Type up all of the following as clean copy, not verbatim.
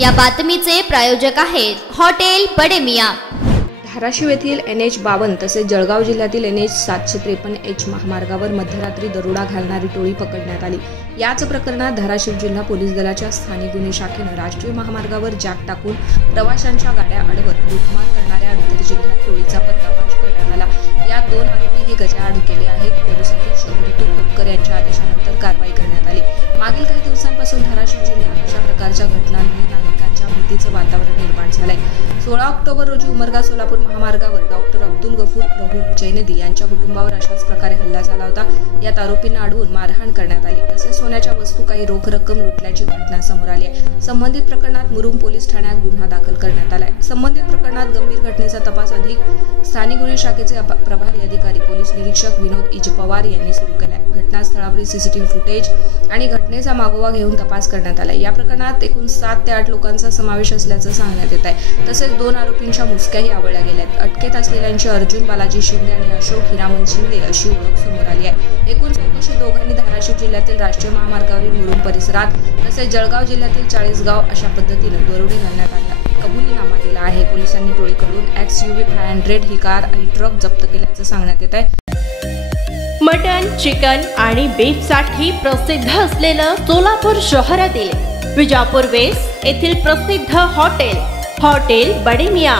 या बातमीचे प्रायोजक आहेत हॉटेल बडे मियां। धाराशिव येथील NH-52 तसेच जळगाव जिल्ह्यातील NH-753H महामार्गावर मध्यरात्री दरोडा घालणारी टोळी पकडण्यात आली। याच प्रकरणात धाराशिव जिल्हा पोलीस दलाच्या स्थानिक गुन्हे शाखेने राष्ट्रीय महामार्गावर जॅक टाकून प्रवाशांच्या गाड्या अडवत लूटमार करणाऱ्या आंतरजिल्ह्यात टोळीचा पर्दाफाश करण्यात आला। यात 2 आरोपी हे गजाआड केले आहेत। पोलिसातील शौर्यतू खोतकर यांच्या आदेशानंतर कारवाई करण्यात आली। मागील काही दिवसांपासून धाराशिव जिल्ह्यात अशा प्रकारच्या घटनांमुळे नागरिकांच्या भीतीचे वातावरण निर्माण झाले। 16 ऑक्टोबर रोजी उमरगा सोलापूर महामार्गावर डॉक्टर अब्दुल गफूर रऊफ जैनदी यांच्या कुटुंबावर अशाच प्रकारे हल्ला झाला होता। यात आरोपींना अडवून मारहाण करण्यात आली। तसेच सोन्याच्या वस्तू काही रोख रक्कम लुटल्याची घटना समोर आली आहे। संबंधित प्रकरणात मुरुम पोलीस ठाण्यात गुन्हा दाखल करण्यात आला आहे। संबंधित प्रकरणात गंभीर घटनेचा तपास अधिक स्थानिक गुन्हे शाखेचे प्रभारी अधिकारी पोलीस निरीक्षक विनोद इजपवार यांनी सुरू केला आहे। घटनास्थळावरील CCTV फुटेज आणि घटनेचा मागोवा घेऊन तपास करण्यात आला। या प्रकरणात एकूण 7 ते 8 लोकांचा समावेश असल्याचं सांगण्यात येत आहे। तसेच 2 आरोपींच्या मुसक्याही आवळल्या गेल्या आहेत। अटकेत असलेल्यांची अर्जुन बालाजी शिंदे आणि अशोक हिरामन शिंदे अशी ओळख समोर आली आहे। एकूण चौकशी दोघांनी धाराशिव जिल्ह्यातील राष्ट्रीय महामार्गावरील मुरुम परिसरात तसेच जळगाव जिल्ह्यातील 40 गाव अशा पद्धतीने दरोडे घालण्यात आला कबुलीनामा दिला आहे। पोलिसांनी टोळीकडून XUV 500 ही कार आणि ट्रक जप्त केल्याचं सांगण्यात येत आहे। मटन, चिकन आणि बीफ साठी प्रसिद्ध असलेलं सोलापूर शहरातील विजापूर वेस्ट येथील प्रसिद्ध hotel Bade Miyan.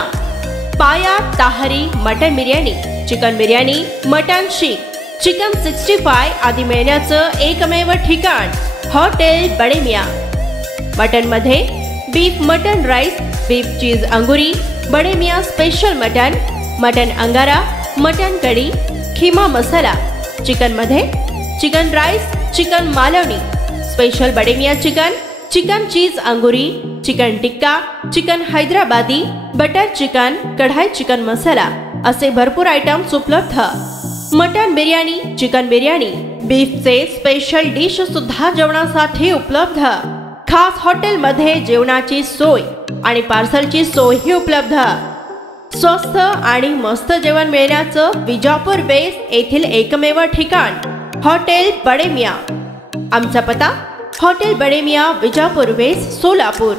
Paya tahri mutton biryani, chicken biryani, mutton seekh, chicken 65 आदी मिळण्याचं एकमेव ठिकाण हॉटेल बडे मियां। मटन मध्ये beef mutton rice, beef cheese angoori, Bade Miyan special mutton, mutton angara, mutton kadhi, keema masala. Chicken मध्ये chicken rice, chicken Malvani, special Bade Miyan chicken, chicken cheese angoori, chicken tikka, chicken Hyderabadi, butter chicken, kadai chicken masala असे भरपूर आयटम्स उपलब्ध। मटन बिर्याणी, चिकन बिर्याणी, बीफचे स्पेशल डिश सुद्धा जेवणासाठी उपलब्ध। खास हॉटेलमध्ये जेवणाची सोय आणि पार्सलची सोयही उपलब्ध। स्वस्त आणि मस्त जेवण मिळण्याचं विजापूर वेस्ट येथील एकमेव ठिकाण हॉटेल बडे मियां। आमचा पत्ता हॉटेल बडे मियां, विजापूर वेस्ट, सोलापूर।